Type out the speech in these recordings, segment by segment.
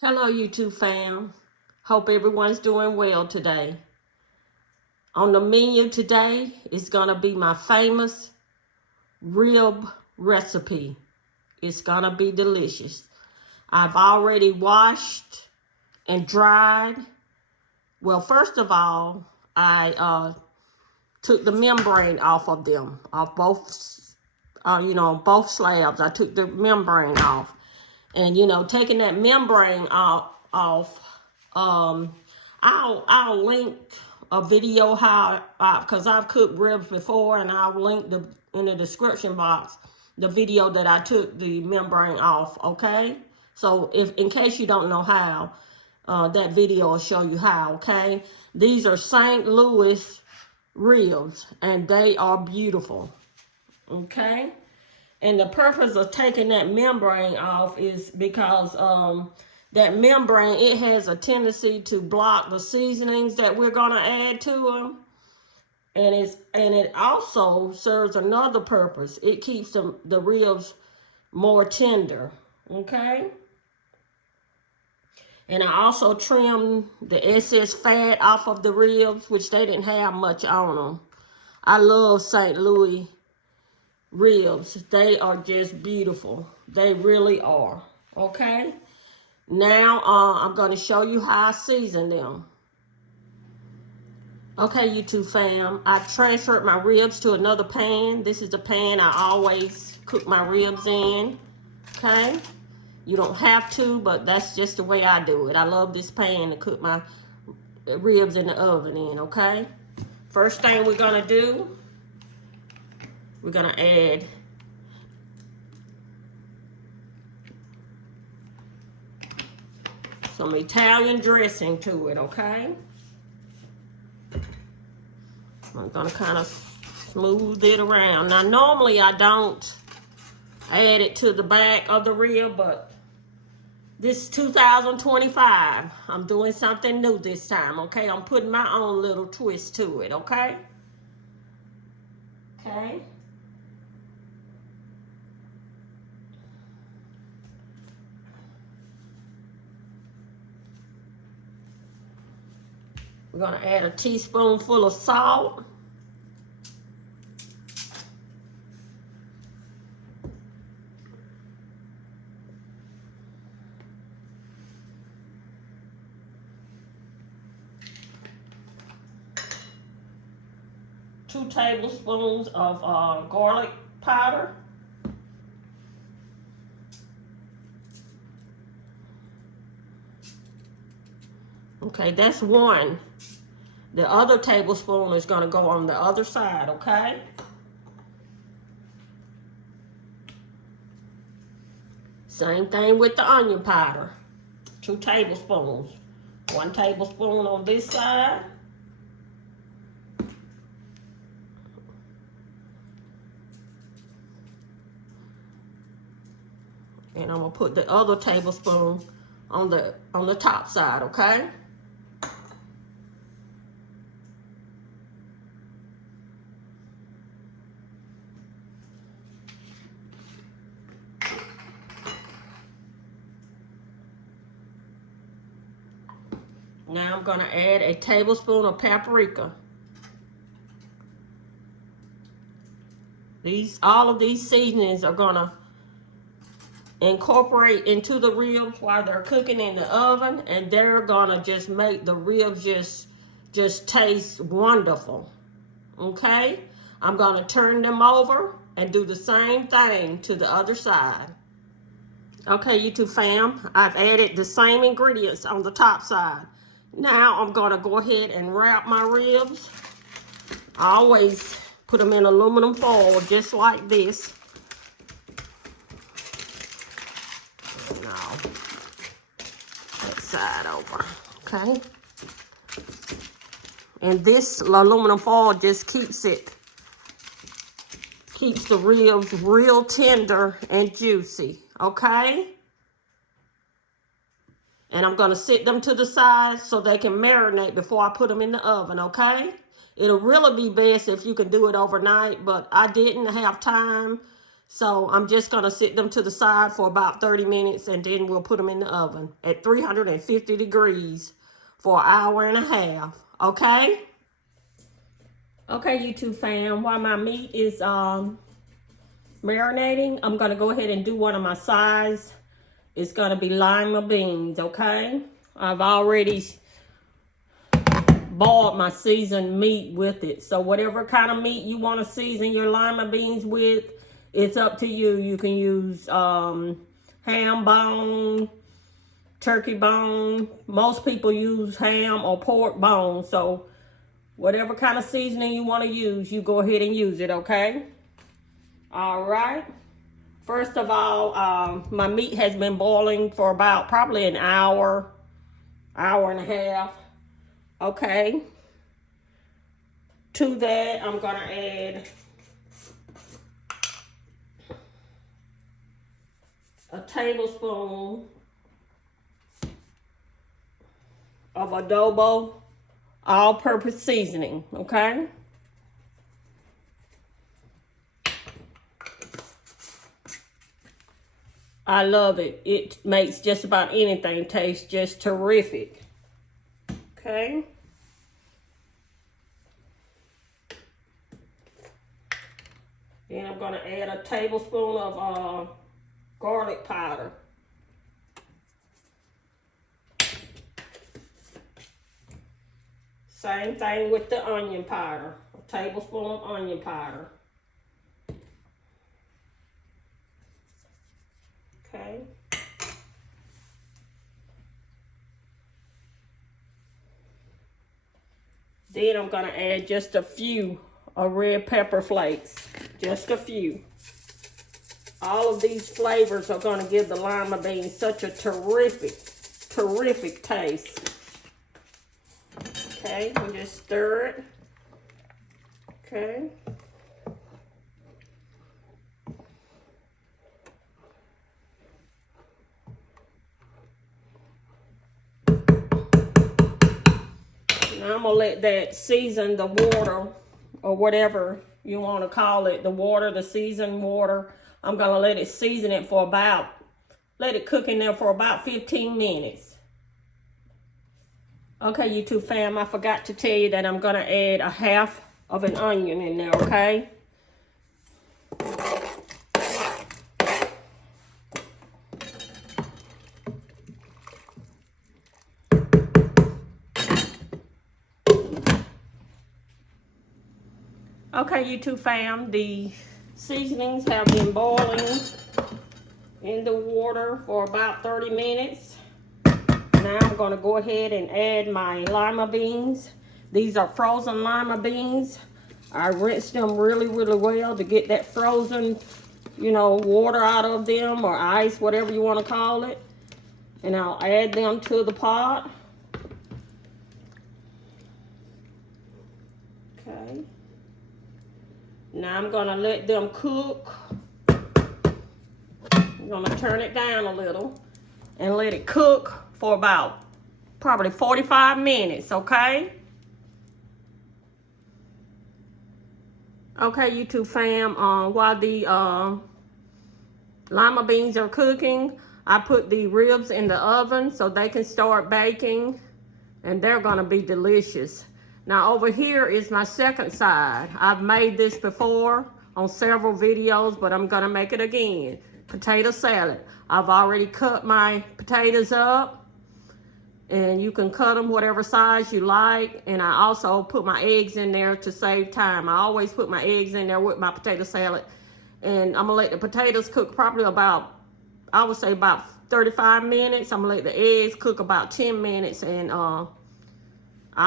Hello, YouTube fam. Hope everyone's doing well today. On the menu today is going to be my famous rib recipe. It's going to be delicious. I've already washed and dried. Well, first of all, I took the membrane off of them, off both, both slabs. I took the membrane off. And, taking that membrane off, I'll link a video how, because I've cooked ribs before, and I'll link in the description box the video that I took the membrane off, okay? So in case you don't know how, that video will show you how, okay? These are St. Louis ribs, and they are beautiful, okay? And the purpose of taking that membrane off is because that membrane, it has a tendency to block the seasonings that we're going to add to them. And it also serves another purpose. It keeps the ribs more tender, okay? And I also trimmed the excess fat off of the ribs, which they didn't have much on them. I love St. Louis ribs. They are just beautiful. They really are. Okay. Now I'm going to show you how I season them. Okay, YouTube fam. I transferred my ribs to another pan. This is the pan I always cook my ribs in. Okay. You don't have to, but that's just the way I do it. I love this pan to cook my ribs in the oven in. Okay. First thing we're going to do, we're going to add some Italian dressing to it, okay? I'm gonna kind of smooth it around. Now, normally I don't add it to the back of the rib, but this is 2025. I'm doing something new this time, okay? I'm putting my own little twist to it, okay? Okay. We're gonna add a teaspoonful of salt. Two tablespoons of garlic powder. Okay, that's one. The other tablespoon is going to go on the other side, okay? Same thing with the onion powder. 2 tablespoons. 1 tablespoon on this side. And I'm going to put the other tablespoon on the top side, okay? Now I'm going to add a tablespoon of paprika. All of these seasonings are going to incorporate into the ribs while they're cooking in the oven, and they're going to just make the ribs just taste wonderful. Okay? I'm going to turn them over and do the same thing to the other side. Okay, YouTube fam, I've added the same ingredients on the top side. Now I'm going to go ahead and wrap my ribs. I always put them in aluminum foil just like this. Now, that side over, okay? And this aluminum foil just keeps the ribs real tender and juicy, okay? And I'm going to sit them to the side so they can marinate before I put them in the oven, okay? It'll really be best if you can do it overnight, but I didn't have time So I'm just going to sit them to the side for about 30 minutes, and then we'll put them in the oven at 350 degrees for an hour and a half. Okay? Okay, YouTube fam, while my meat is marinating, I'm going to go ahead and do one of my sides. It's going to be lima beans, okay? I've already boiled my seasoned meat with it. So whatever kind of meat you want to season your lima beans with, it's up to you. You can use ham bone, turkey bone. Most people use ham or pork bone. So whatever kind of seasoning you want to use, you go ahead and use it, okay? All right. First of all, my meat has been boiling for about probably an hour, hour and a half. Okay. To that, I'm going to add a tablespoon of adobo all-purpose seasoning, okay? I love it. It makes just about anything taste just terrific. Okay. Then I'm going to add a tablespoon of garlic powder. Same thing with the onion powder. A tablespoon of onion powder. Okay. Then I'm going to add just a few of red pepper flakes. Just a few. All of these flavors are going to give the lima beans such a terrific, terrific taste. Okay, we just stir it. Okay. Now I'm going to let that season the water, or whatever you want to call it, the water, the seasoned water. I'm going to let it season it for let it cook in there for about 15 minutes. Okay, YouTube fam, I forgot to tell you that I'm going to add a half of an onion in there, okay? Okay, YouTube fam, the seasonings have been boiling in the water for about 30 minutes. Now I'm going to go ahead and add my lima beans. These are frozen lima beans. I rinsed them really, really well to get that frozen, you know, water out of them, or ice, whatever you want to call it. And I'll add them to the pot. Okay. Now I'm going to let them cook. I'm going to turn it down a little and let it cook for about probably 45 minutes, okay? Okay, YouTube fam, while the lima beans are cooking, I put the ribs in the oven so they can start baking, and they're gonna be delicious. Now over here is my second side. I've made this before on several videos, but I'm gonna make it again. Potato salad. I've already cut my potatoes up, and you can cut them whatever size you like. And I also put my eggs in there to save time. I always put my eggs in there with my potato salad. And I'm gonna let the potatoes cook probably about, I would say about 35 minutes. I'm gonna let the eggs cook about 10 minutes, and I'll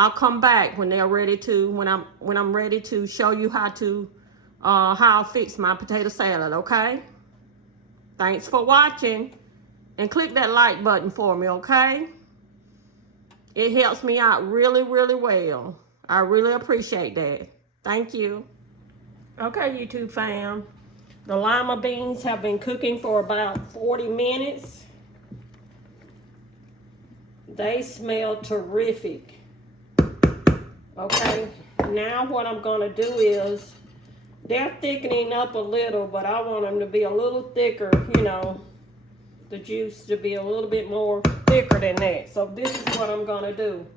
come back when they're ready to, when I'm ready to show you how I fix my potato salad, okay? Thanks for watching, and click that like button for me, okay? It helps me out really, really well. I really appreciate that. Thank you. Okay, YouTube fam. The lima beans have been cooking for about 40 minutes. They smell terrific. Okay, now what I'm gonna do is They're thickening up a little, but I want them to be a little thicker, you know, the juice to be a little bit more thicker than that. So this is what I'm gonna do.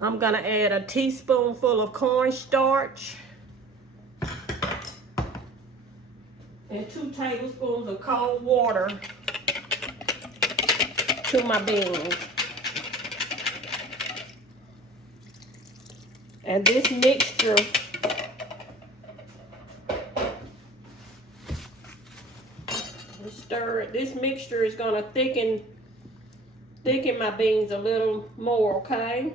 I'm gonna add a teaspoonful of cornstarch and 2 tablespoons of cold water to my beans. And this mixture stir it. This mixture is gonna thicken my beans a little more, okay?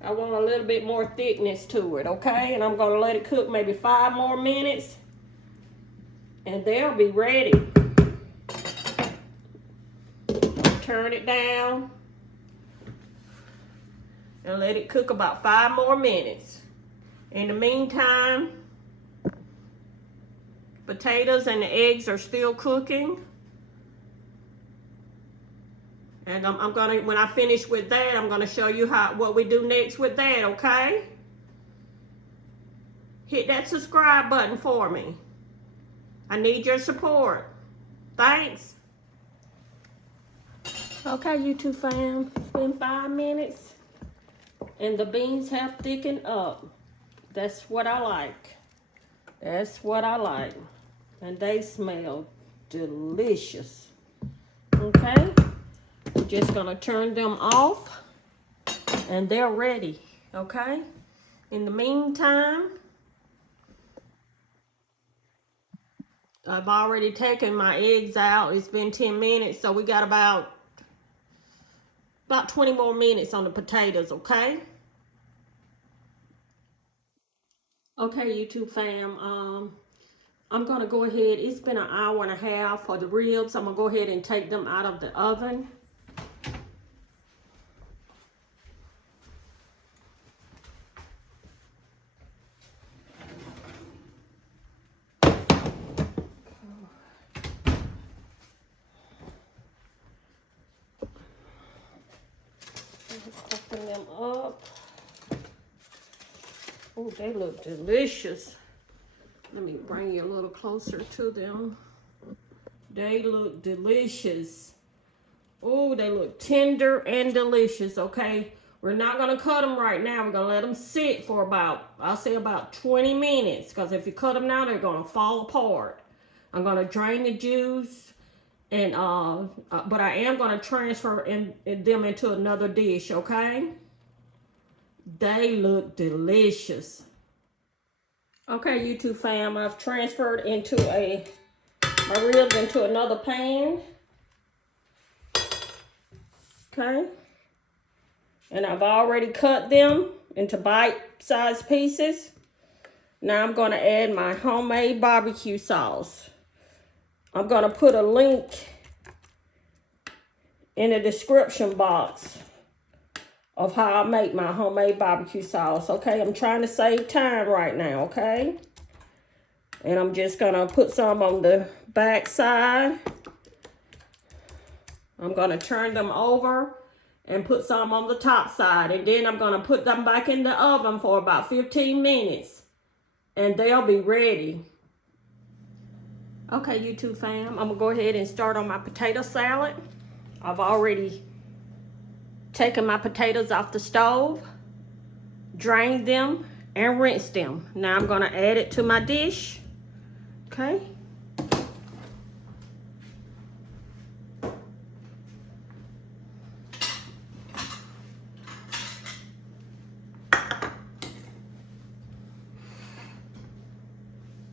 I want a little bit more thickness to it, okay? And I'm gonna let it cook maybe 5 more minutes and they'll be ready. Turn it down and let it cook about 5 more minutes. In the meantime, potatoes and the eggs are still cooking. And I'm gonna, when I finish with that, I'm gonna show you what we do next with that, okay? Hit that subscribe button for me. I need your support. Thanks. Okay, YouTube fam, it's been 5 minutes and the beans have thickened up. That's what I like. That's what I like. And they smell delicious. Okay, we're just gonna turn them off and they're ready, okay? In the meantime, I've already taken my eggs out. It's been 10 minutes, so we got about 20 more minutes on the potatoes, okay? Okay, YouTube fam, I'm gonna go ahead, it's been an hour and a half for the ribs. I'm gonna go ahead and take them out of the oven. Open them up. Oh, they look delicious. Let me bring you a little closer to them. They look delicious. Oh, they look tender and delicious, okay? We're not gonna cut them right now. We're gonna let them sit for about, I'll say about 20 minutes, because if you cut them now, they're gonna fall apart. I'm gonna drain the juice, and but I am gonna transfer them into another dish, okay? They look delicious. Okay, YouTube fam, I've transferred my ribs into another pan. Okay. And I've already cut them into bite-sized pieces. Now I'm going to add my homemade barbecue sauce. I'm going to put a link in the description box of how I make my homemade barbecue sauce, okay? I'm trying to save time right now, okay? And I'm just gonna put some on the back side. I'm gonna turn them over and put some on the top side. And then I'm gonna put them back in the oven for about 15 minutes. And they'll be ready. Okay, YouTube fam, I'm gonna go ahead and start on my potato salad. I've already taken my potatoes off the stove, drained them, and rinsed them. Now I'm gonna add it to my dish, okay?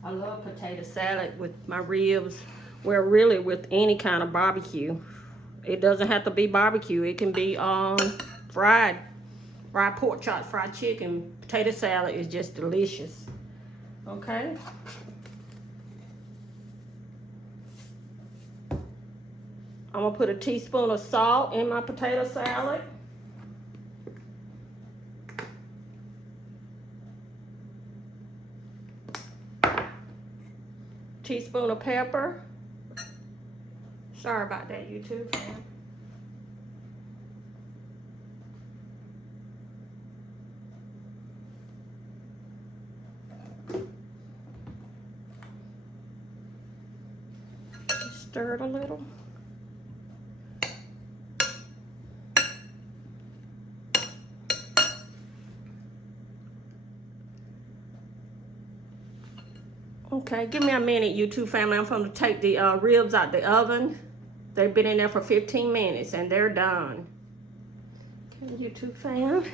I love potato salad with my ribs. Well, really with any kind of barbecue. It doesn't have to be barbecue. It can be fried pork chops, fried chicken. Potato salad is just delicious. Okay. I'm gonna put a teaspoon of salt in my potato salad. Teaspoon of pepper. Sorry about that, YouTube fam. stir it a little. Okay, give me a minute, YouTube family. I'm going to take the ribs out the oven. They've been in there for 15 minutes and they're done. Okay, YouTube fam.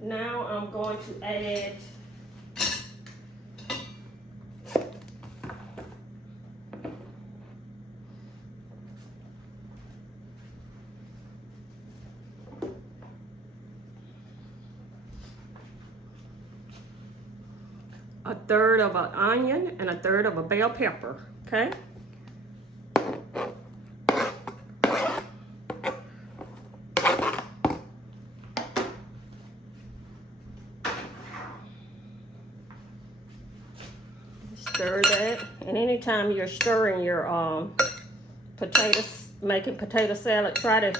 Now I'm going to add a third of an onion and a third of a bell pepper, okay? Stir that, and anytime you're stirring your potatoes, making potato salad, try to,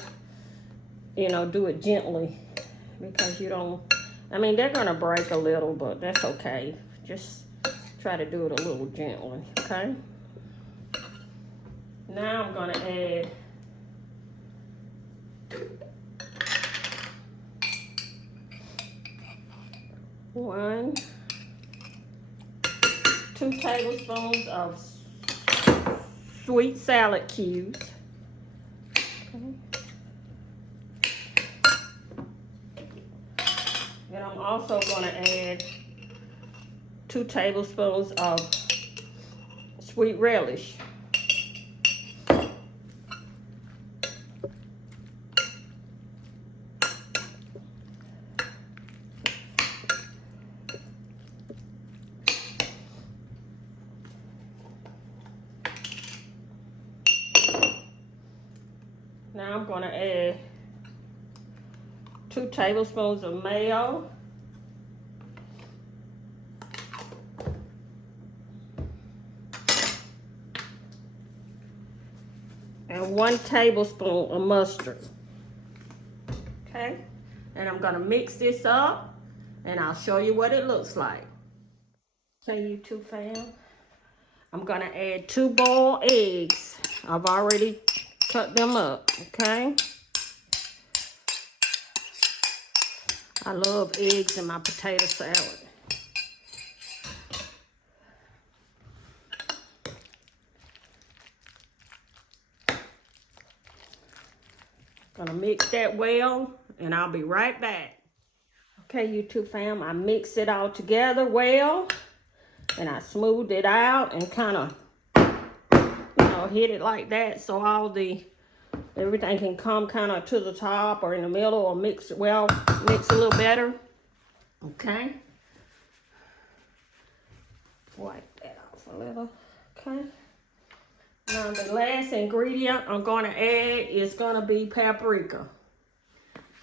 do it gently, because you don't, I mean, they're gonna break a little, but that's okay. Just try to do it a little gently, okay? Now I'm gonna add two tablespoons of sweet salad cubes. Okay. And I'm also going to add 2 tablespoons of sweet relish. Now I'm going to add 2 tablespoons of mayo. And 1 tablespoon of mustard. Okay? And I'm going to mix this up and I'll show you what it looks like. Okay, YouTube fam. I'm going to add 2 boiled eggs. I've already cut them up, okay? I love eggs in my potato salad. Gonna mix that well, and I'll be right back. Okay, YouTube fam, I mixed it all together well, and I smoothed it out and kind of, hit it like that so everything can come kind of to the top or in the middle, or mix a little better. Okay. Wipe that off a little. Okay. Now the last ingredient I'm going to add is going to be paprika.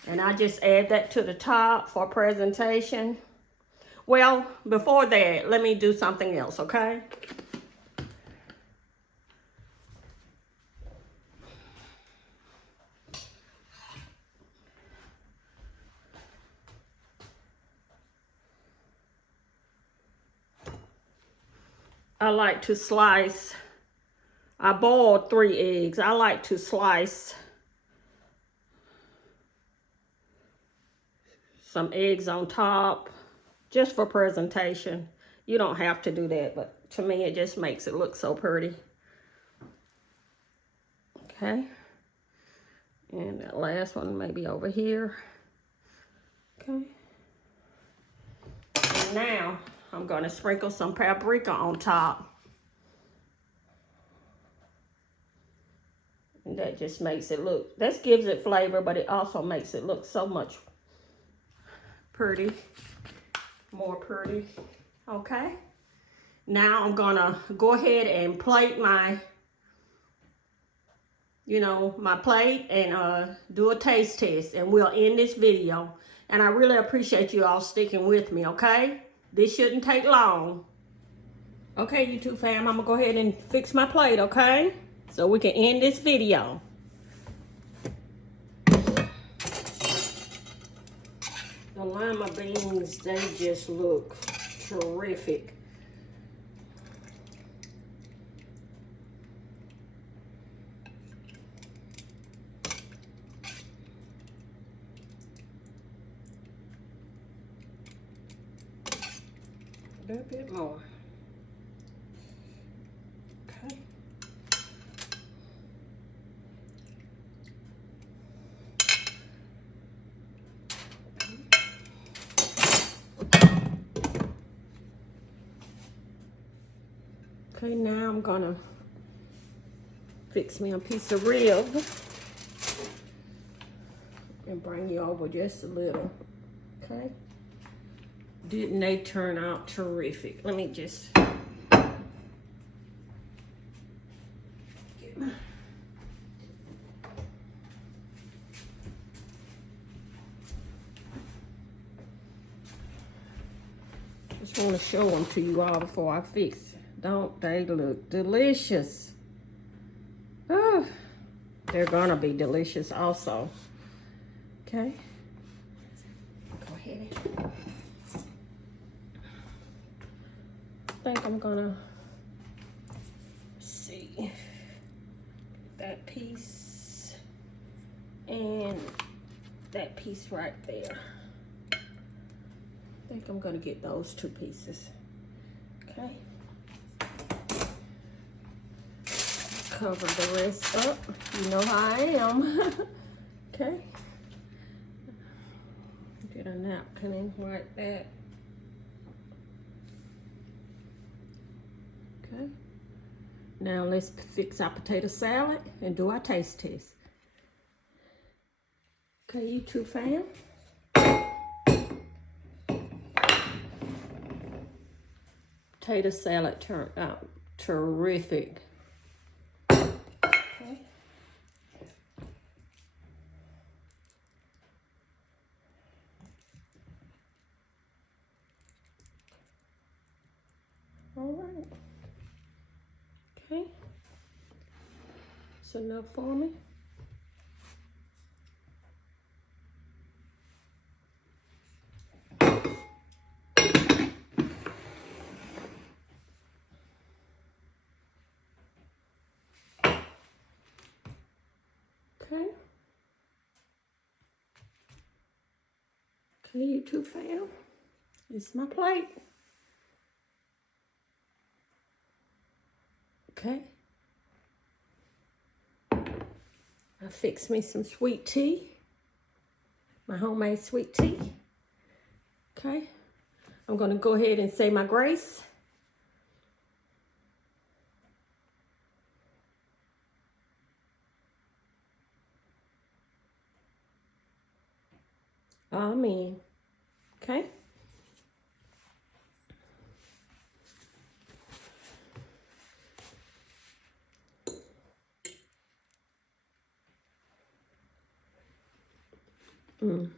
And I just add that to the top for presentation. Well, before that, let me do something else, okay? I like to slice, I boiled 3 eggs. I like to slice some eggs on top just for presentation. You don't have to do that, but to me it just makes it look so pretty. Okay. And that last one maybe over here. Okay. And now I'm going to sprinkle some paprika on top. And that just makes it look, that gives it flavor, but it also makes it look so much pretty, more pretty. Okay. Now I'm going to go ahead and plate my, my plate and do a taste test, and we'll end this video. And I really appreciate you all sticking with me, okay? This shouldn't take long. Okay, YouTube fam, I'm gonna go ahead and fix my plate, okay? So we can end this video. The lima beans, they just look terrific. a little bit more. Okay. Okay, now I'm gonna fix me a piece of rib and bring you over just a little. Okay. Didn't they turn out terrific? Let me just get my... Just want to show them to you all before I fix it. Don't they look delicious? Oh, they're gonna be delicious also. Okay. Go ahead. I think I'm gonna see that piece and that piece right there. I think I'm gonna get those two pieces. Okay. Cover the rest up. You know how I am. Okay. Get a napkin in like that. Okay. Now let's fix our potato salad and do our taste test. Okay, YouTube fam. Potato salad turned out terrific. Okay. All right. Okay. That's enough for me. Okay. Okay, YouTube fam. This is my plate. Okay. I fixed me some sweet tea. My homemade sweet tea. Okay. I'm going to go ahead and say my grace. Amen. Okay. The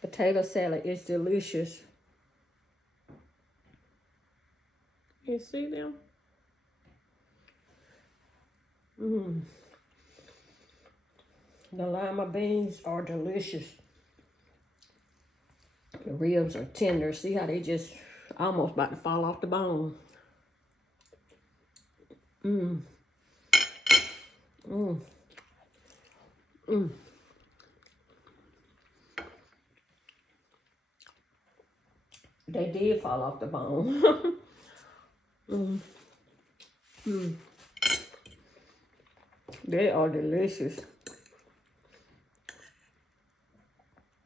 potato salad is delicious. You see them? The lima beans are delicious. The ribs are tender. See how they just almost about to fall off the bone. They did fall off the bone. They are delicious.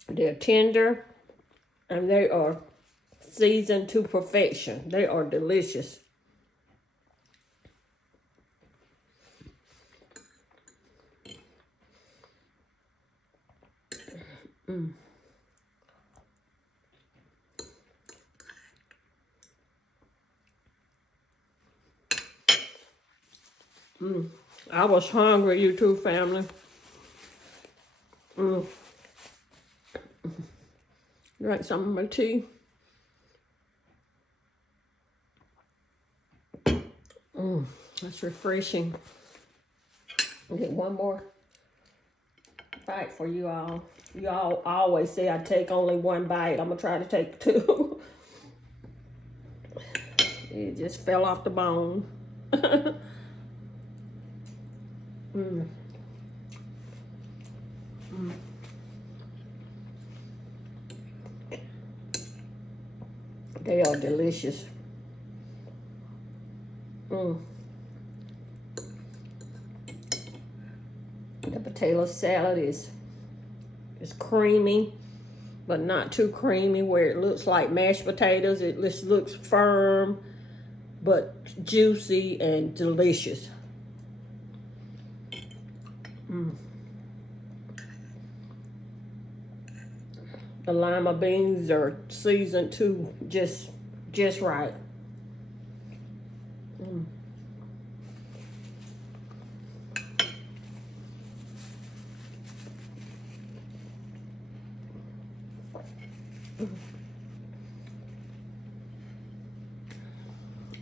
They're tender and they are seasoned to perfection. They are delicious. I was hungry, you two family. Drank some of my tea. That's refreshing. I'll get one more bite for you all. You all always say I take only one bite. I'm gonna try to take two. It just fell off the bone. They are delicious. The potato salad is creamy, but not too creamy where it looks like mashed potatoes. It just looks firm, but juicy and delicious. The lima beans are seasoned too, just right.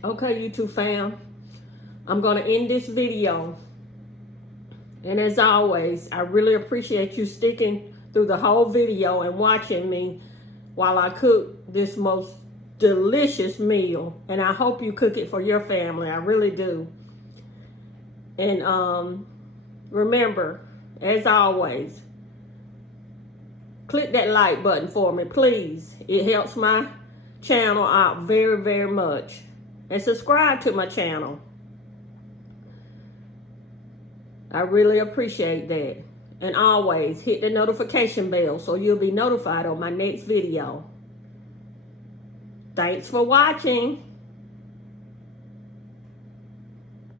Okay, YouTube fam, I'm gonna end this video. And as always, I really appreciate you sticking through the whole video and watching me while I cook this most delicious meal. And I hope you cook it for your family. I really do. And remember, as always, click that like button for me, please. It helps my channel out very, very much. And subscribe to my channel. I really appreciate that. And always hit the notification bell so you'll be notified on my next video. Thanks for watching.